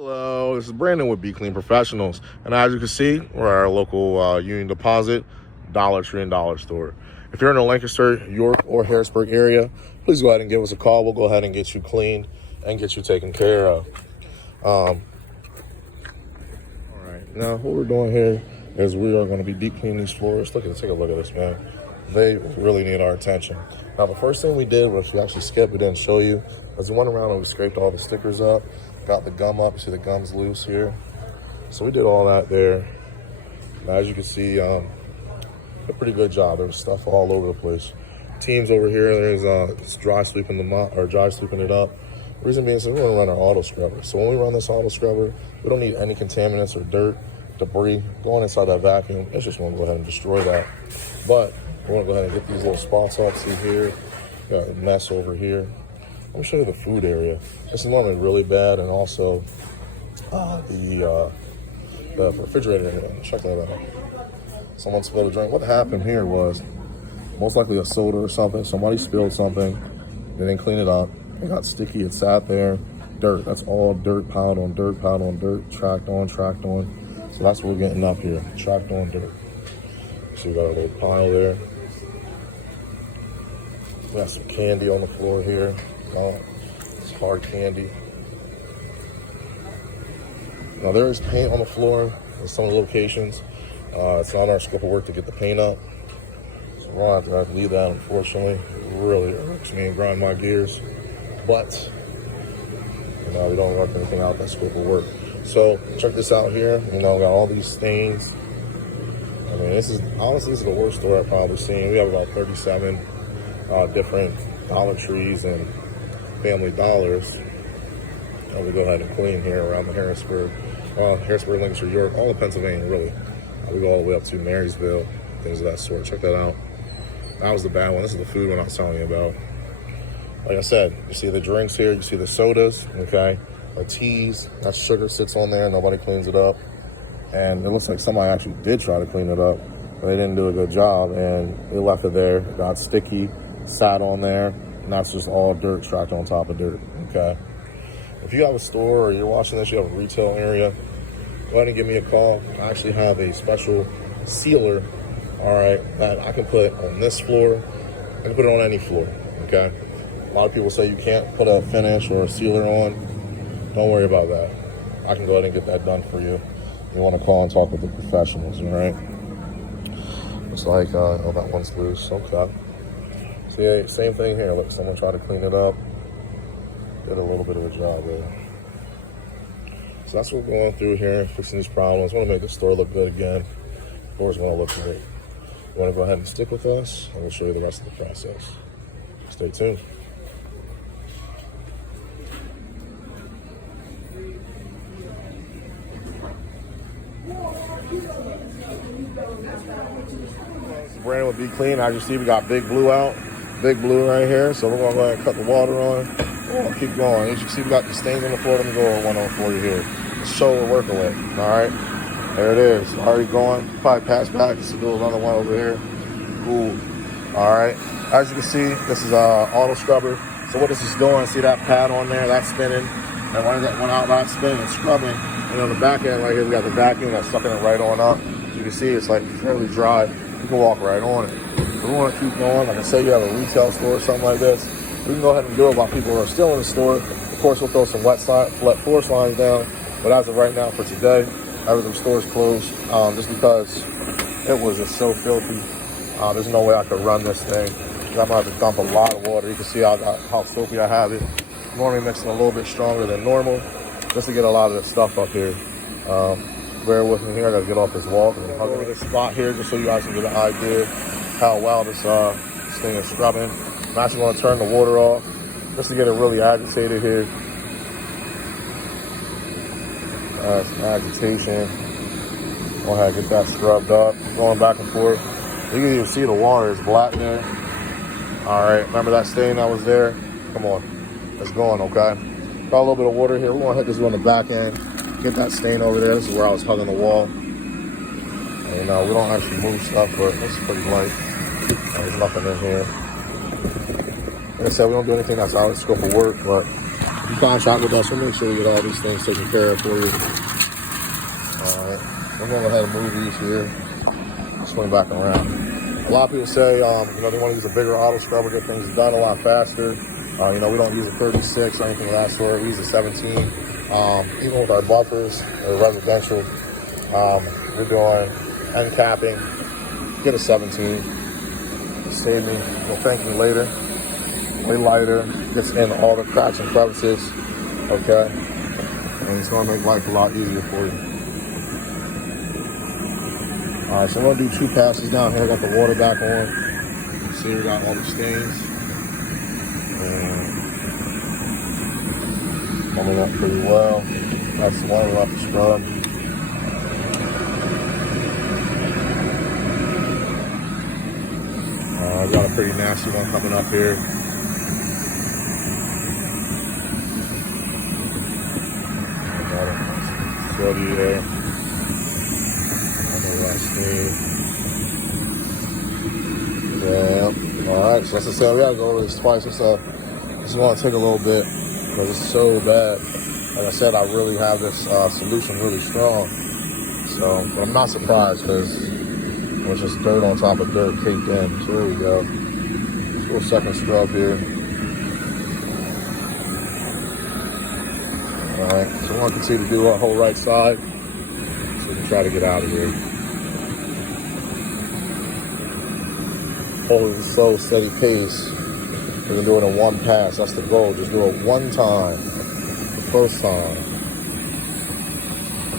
Hello, this is Brandon with Be Clean Professionals, and as you can see, we're at our local Union Deposit, Dollar Tree and Dollar Store. If you're in the Lancaster, York, or Harrisburg area, please go ahead and give us a call. We'll go ahead and get you cleaned and get you taken care of. All right, now what we're doing here is we are going to be deep cleaning these floors. Take a look at this, man. They really need our attention. Now, the first thing we did, which we actually skipped, we didn't show you, was we went around and we scraped all the stickers up. Got the gum up. You see the gum's loose here. So we did all that there. Now, as you can see, a pretty good job. There was stuff all over the place. Teams over here, there's dry sweeping it up. Reason being, so we're gonna run our auto scrubber. So when we run this auto scrubber, we don't need any contaminants or dirt, debris going inside that vacuum. It's just gonna go ahead and destroy that. But we're gonna go ahead and get these little spots off. See here, got a mess over here. Let me show you the food area. This is normally really bad, and also the refrigerator area. Check that out. Someone spilled a drink. What happened here was most likely a soda or something. Somebody spilled something. They didn't clean it up. It got sticky. It sat there. Dirt. That's all dirt piled on dirt, piled on dirt, tracked on. So that's what we're getting up here. Tracked on dirt. So we got a little pile there. We got some candy on the floor here. Oh, it's hard candy. Now there is paint on the floor in some of the locations. It's not our scope of work to get the paint up. So we're gonna have to leave that, unfortunately. It really irks me and grind my gears. But we don't work anything out that scope of work. So check this out here. We got all these stains. I mean, this is the worst store I've probably seen. We have about 37 different Dollar Trees and Family Dollars. And we go ahead and clean here around the Harrisburg, Lancaster, York, all of Pennsylvania, really. We go all the way up to Marysville, things of that sort. Check that out. That was the bad one. This is the food one I was telling you about. Like I said, you see the drinks here, you see the sodas, okay? Our teas, that sugar sits on there, nobody cleans it up. And it looks like somebody actually did try to clean it up, but they didn't do a good job, and they left it there. It got sticky, sat on there, and that's just all dirt tracked on top of dirt, okay? If you have a store or you're watching this, you have a retail area, go ahead and give me a call. I actually have a special sealer, all right, that I can put on this floor. I can put it on any floor, okay? A lot of people say you can't put a finish or a sealer on. Don't worry about that. I can go ahead and get that done for you. You want to call and talk with the professionals, all right? Looks like, oh, that one's loose, okay. So yeah, same thing here. Look, someone tried to clean it up. Did a little bit of a job there. So that's what we're going through here, fixing these problems. Want to make the store look good again. The floor's going to look great. You want to go ahead and stick with us, and we'll show you the rest of the process. Stay tuned. Brandon will be clean. As you see, we got Big Blue out. Big Blue right here. So we're going to go ahead and cut the water on. We're going to keep going. As you can see, we got the stains on the floor. Let me go over one on for you here. Let's show what we're working with. All right. There it is. Already going. Probably pass back. Just do another one over here. Cool. All right. As you can see, this is auto scrubber. So what this is doing, see that pad on there? That's spinning. And when that one out, that's spinning and scrubbing. And on the back end right here, we got the vacuum that's sucking it right on up. You can see it's like fairly dry. You can walk right on it. We want to keep going. Like I said, you have a retail store or something like this. We can go ahead and do it while people are still in the store. Of course, we'll throw some wet floor lines down. But as of right now, for today, everything store's closed just because it was just so filthy. There's no way I could run this thing. I'm going to have to dump a lot of water. You can see how soapy I have it. Normally mixing a little bit stronger than normal just to get a lot of this stuff up here. Bear with me here. I got to get off this wall. I'll go to this spot here just so you guys can get an idea how well this thing is scrubbing. I'm actually going to turn the water off just to get it really agitated here. Some agitation. Go ahead and get that scrubbed up. Going back and forth. You can even see the water is black there. All right, remember that stain that was there? Come on, it's going, okay? Got a little bit of water here. We're gonna hit this on the back end. Get that stain over there. This is where I was hugging the wall. And we don't actually move stuff, but it's pretty light. There's nothing in here. Like I said, we don't do anything that's out of the scope of work, but you contract with us, we'll make sure we get all these things taken care of for you. All right, I'm going to go ahead and move these here. Swing back around. A lot of people say, they want to use a bigger auto scrubber, get things done a lot faster. We don't use a 36 or anything of that sort. We use a 17. Even with our buffers or residential, we're doing end capping. Get a 17. Save me. You'll thank me later. Way lighter. Gets in all the cracks and crevices. Okay. And it's going to make life a lot easier for you. All right, so I'm going to do 2 passes down here. I got the water back on. See, we got all the stains. And coming up pretty well. That's the one we'll have to scrub. I got a pretty nasty one coming up here. Got it. Sweaty there. Yeah. All right. So as I said, we gotta go over this twice. It's going to take a little bit because it's so bad. Like I said, I really have this solution really strong. So, but I'm not surprised because it's just dirt on top of dirt caked in. So there we go. Little second scrub here. All right. So we're going to continue to do our whole right side. So we can try to get out of here. Hold it slow, steady pace. We can do it in 1 pass. That's the goal. Just do it 1 time. The first time.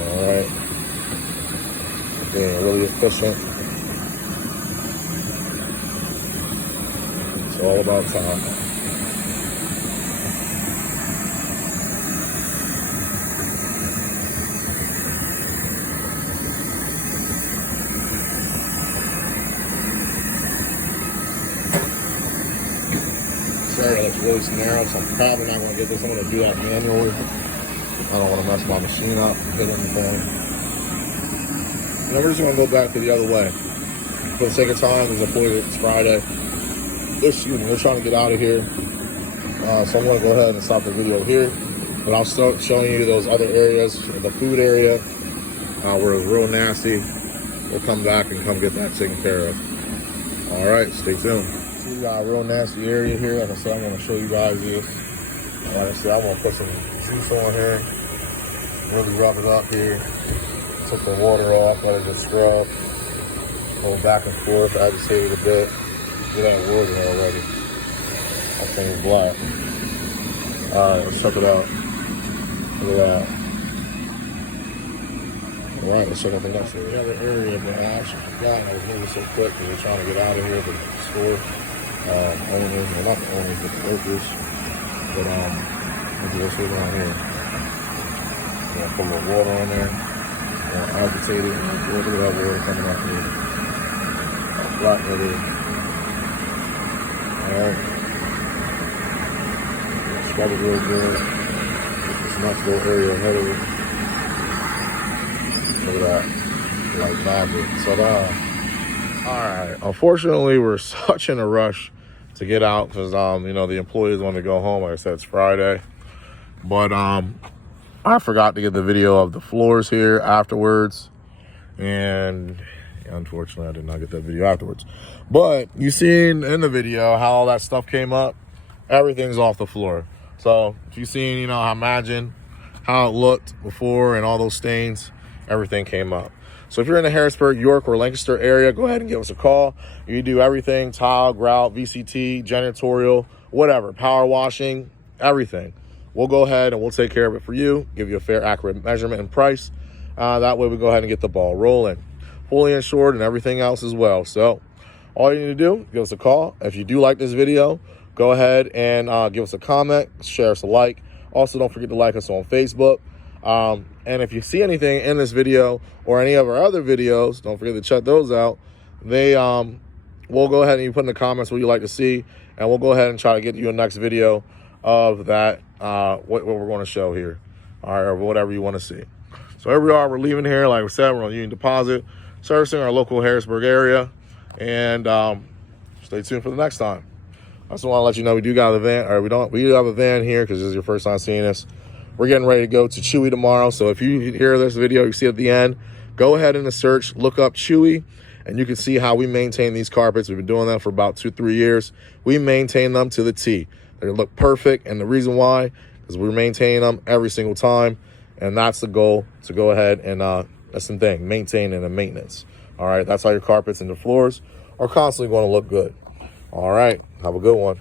All right. Being really efficient. It's all about time. Sorry, that's really narrow, so I'm probably not going to get this. I'm going to do that manually. I don't want to mess my machine up, hit anything. And we're just going to go back to the other way. For the sake of time, because I believe it's Friday. We're trying to get out of here. So I'm going to go ahead and stop the video here. But I'll start showing you those other areas, the food area, where it's real nasty. We'll come back and come get that taken care of. All right, stay tuned. We got a real nasty area here. Like I said, I'm going to show you guys this. Like I said, I'm going to put some juice on here. Really rub it up here. Took the water off, let it just scrub. Go back and forth, agitate it a bit. Get that wood in already. That thing's black. Alright, let's check it out. Look at that. Alright, let's check out the next area. The other area, but I actually forgot. I was moving so quick because we're trying to get out of here, but the store owners, well, not the owners, but the workers. But let's go down here. I'm gonna put a little water on there. I'm gonna agitate it. Look at that water coming out here. Black right there. Alright. Scrub it real good. Get this nice little area ahead of it. Look at that. Like magic. Ta-da. Alright. Unfortunately, we're such in a rush to get out because the employees want to go home. Like I said, it's Friday. But I forgot to get the video of the floors here afterwards. And unfortunately, I did not get that video afterwards. But you seen in the video how all that stuff came up. Everything's off the floor. So if you seen, imagine how it looked before and all those stains, everything came up. So if you're in the Harrisburg, York, or Lancaster area, go ahead and give us a call. You do everything: tile, grout, VCT, janitorial, whatever, power washing, everything. We'll go ahead and we'll take care of it for you, give you a fair, accurate measurement and price. That way we go ahead and get the ball rolling. Fully insured and everything else as well. So all you need to do, give us a call. If you do like this video, go ahead and give us a comment, share us a like. Also, don't forget to like us on Facebook. And if you see anything in this video or any of our other videos, don't forget to check those out. We'll go ahead and you put in the comments what you like to see, and we'll go ahead and try to get you a next video of that, what we're going to show here, all right, or whatever you want to see. So here we are, we're leaving here. Like we said, we're on Union Deposit, servicing our local Harrisburg area, and stay tuned for the next time. just want to let you know we do got a van, or we do have a van here because this is your first time seeing this. We're getting ready to go to Chewy tomorrow. So if you hear this video, you see at the end, go ahead in the search, look up Chewy, and you can see how we maintain these carpets. We've been doing that for about 2-3 years. We maintain them to the T. They look perfect, and the reason why is we're maintaining them every single time, and that's the goal, to go ahead and that's the thing, maintaining and maintenance. All right, that's how your carpets and the floors are constantly going to look good. All right, have a good one.